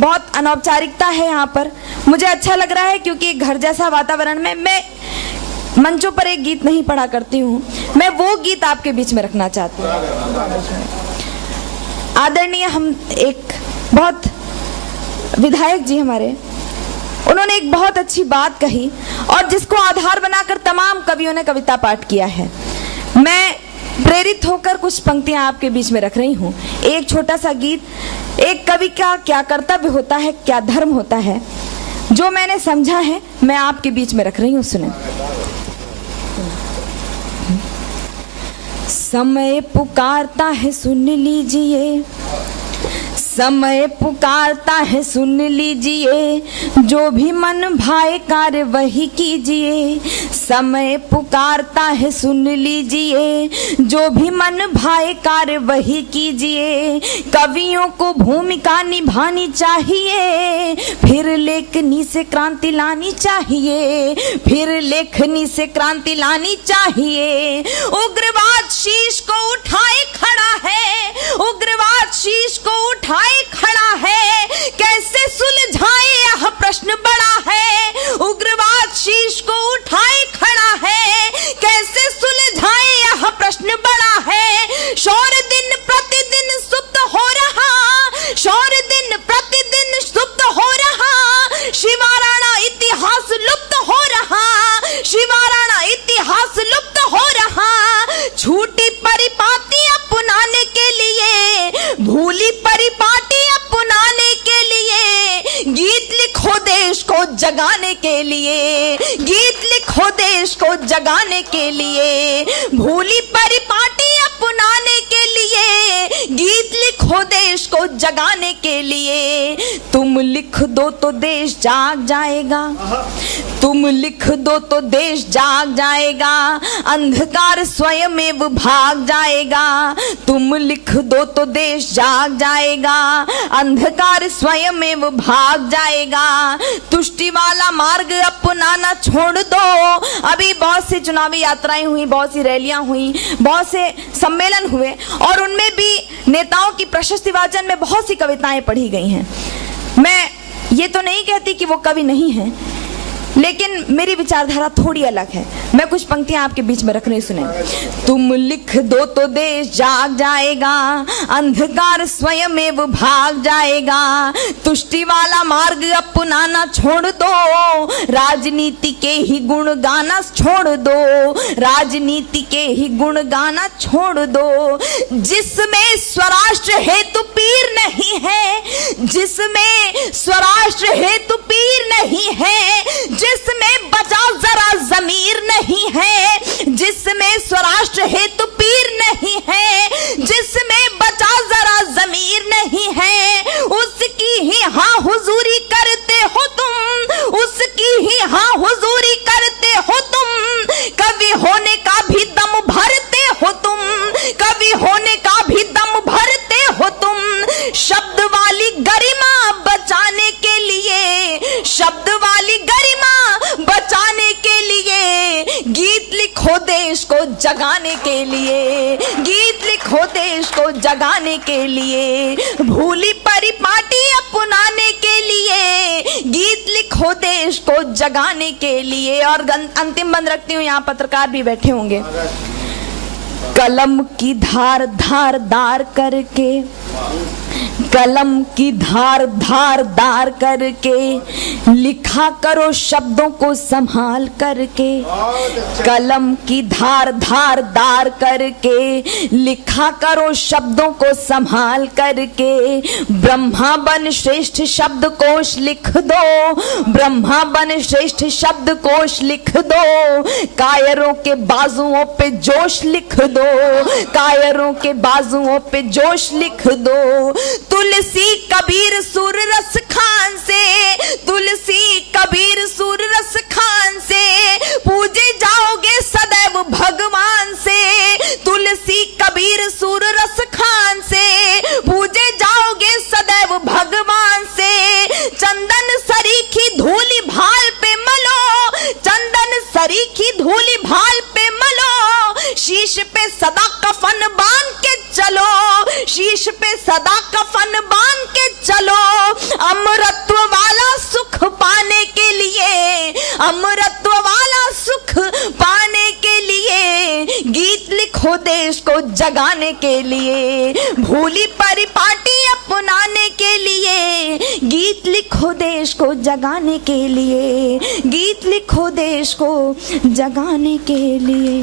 बहुत अनौपचारिकता है यहाँ पर। मुझे अच्छा लग रहा है क्योंकि घर जैसा वातावरण में मैं मंचों पर एक गीत नहीं पढ़ा करती हूँ, मैं वो गीत आपके बीच में रखना चाहती हूँ। आदरणीय हम एक बहुत विधायक जी हमारे, उन्होंने एक बहुत अच्छी बात कही और जिसको आधार बनाकर तमाम कवियों ने कविता पाठ किया है। मैं प्रेरित होकर कुछ पंक्तियां आपके बीच में रख रही हूँ। एक छोटा सा गीत, एक कवि का क्या कर्तव्य होता है, क्या धर्म होता है, जो मैंने समझा है मैं आपके बीच में रख रही हूँ। सुने। समय पुकारता है सुन लीजिए, समय पुकारता है सुन लीजिए, जो भी मन भाए कार्य वही कीजिए। समय पुकारता है सुन लीजिए, जो भी मन भाए कार्य वही कीजिए। कवियों को भूमिका निभानी चाहिए, फिर लेखनी से क्रांति लानी चाहिए, फिर लेखनी से क्रांति लानी चाहिए। उग्रवाद शीश को उठाए खड़ा है, उग्रवाद शीश को उठाए खड़ा है, कैसे सुलझाए यह प्रश्न बड़ा है। उग्रवाद शीश को उठाए खड़ा है, कैसे सुलझाए यह प्रश्न बड़ा है। शौर्य दिन प्रतिदिन सुप्त हो रहा, शौर्य दिन प्रतिदिन सुप्त हो रहा, शिवाराणा इतिहास लुप्त हो रहा, शिवाराणा इतिहास लुप्त हो रहा। झूठी परिपाटी अपनाने के लिए, भूली परिपाटी अपनाने के लिए, गीत लिखो देश को जगाने के लिए, गीत लिखो देश को जगाने के लिए। भूली परिपाटी अपनाने के लिए, गीत लिखो देश को जगाने के लिए। तुम लिख दो तो देश जाग जाएगा, तुम लिख दो तो देश जाग जाएगा, अंधकार स्वयं भाग जाएगा। तुम लिख दो तो देश जाग जाएगा, अंधकार स्वयं भाग जाएगा। तुष्टि वाला मार्ग अपनाना छोड़ दो। अभी बहुत सी चुनावी यात्राएं हुई, बहुत सी रैलियां हुई, बहुत से सम्मेलन हुए और उनमें भी नेताओं की प्रशस्ति वाचन में बहुत सी कविताएं पढ़ी गई हैं। मैं ये तो नहीं कहती कि वो कवि नहीं है, लेकिन मेरी विचारधारा थोड़ी अलग है। मैं कुछ पंक्तियां आपके बीच में रख रही हूं, सुने। तुम लिख दो तो देश जाग जाएगा, अंधकार स्वयं भाग जाएगा। तुष्टि वाला मार्ग अपनाना छोड़ दो, राजनीति के ही गुण गाना छोड़ दो, राजनीति के ही गुण गाना छोड़ दो। जिसमें स्वराष्ट्र हेतु पीर नहीं है, जिसमें स्वराष्ट्र हेतु पीर नहीं है, जिसमें बचा जरा जमीर नहीं है, जिसमें स्वराष्ट्र हेतु पीर नहीं है, जिसमें बचा जरा जमीर नहीं है, उसकी ही हाँ हुजूरी करते हो तुम, उसकी ही हाँ हुजूरी करते हो तुम। कवि होने का भी दम भरते हो तुम, कवि होने का भी दम भरते हो तुम। शब्द वाली गरिमा बचाने के लिए, शब्द वाली गरिमा बचाने के लिए, गीत लिखो देश को जगाने के लिए, गीत लिखो देश को जगाने के लिए। भूली परिपाटी अपनाने के लिए, गीत लिखो देश को जगाने के लिए। और अंतिम बंद रखती हूँ, यहाँ पत्रकार भी बैठे होंगे। कलम की धार धार दार करके, कलम की धार धार दार करके, लिखा करो शब्दों को संभाल करके। कलम की धार धार दार करके, लिखा करो शब्दों को संभाल करके। ब्रह्मा बन श्रेष्ठ शब्द कोश लिख दो, ब्रह्मा बन श्रेष्ठ शब्द कोश लिख दो। कायरों के बाजुओं पे जोश लिख दो, कायरों के बाजुओं पे जोश लिख दो। तुलसी कबीर सुर रस खान से, तुलसी कबीर सुर रस खान से, पूजे जाओगे सदैव भगवान से। तुलसी कबीर सुर रस खान से, पूजे जाओगे सदैव भगवान से। चंदन सरीखी धूली भाल पे मलो, चंदन सरीखी धूली भाल पे मलो। शीश पे सदा कफन बांध के चलो, शीश पे सदा कफन बांध के चलो, अमरत्व वाला सुख पाने के लिए, अमरत्व वाला सुख पाने के लिए, गीत लिखो देश को जगाने के लिए, भूली परिपाटी अपनाने के लिए, गीत लिखो देश को जगाने के लिए, गीत लिखो देश को जगाने के लिए।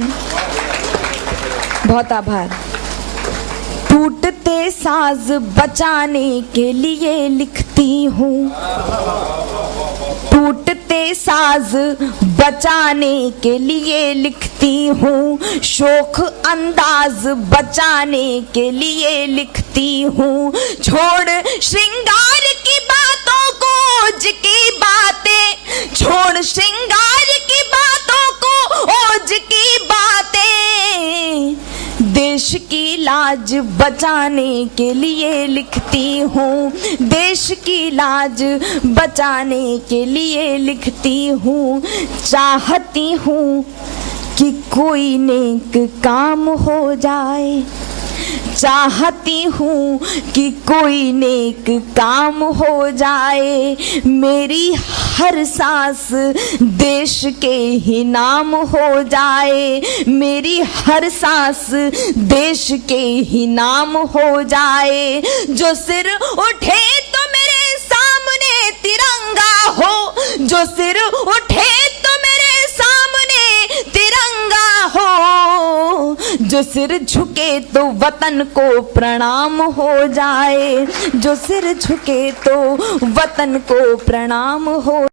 बहुत आभार। टूटते साज बचाने के लिए लिखती हूँ, टूटते साज बचाने के लिए लिखती हूँ, शोख अंदाज बचाने के लिए लिखती हूँ, छोड़ श्रृंगार की बातों को ओज की बातें, छोड़ श्रृंगार की बातों को ओज की बातें, देश की लाज बचाने के लिए लिखती हूँ, देश की लाज बचाने के लिए लिखती हूँ, चाहती हूँ कि कोई नेक काम हो जाए, चाहती हूँ कि कोई नेक काम हो जाए, मेरी हर सांस देश के ही नाम हो जाए, मेरी हर सांस देश के ही नाम हो जाए, जो सिर उठे तो मेरे सामने तिरंगा हो, जो सिर उठे तो मेरे सामने तिरंगा हो, जो सिर झुके तो वतन को प्रणाम हो जाए, जो सिर झुके तो वतन को प्रणाम हो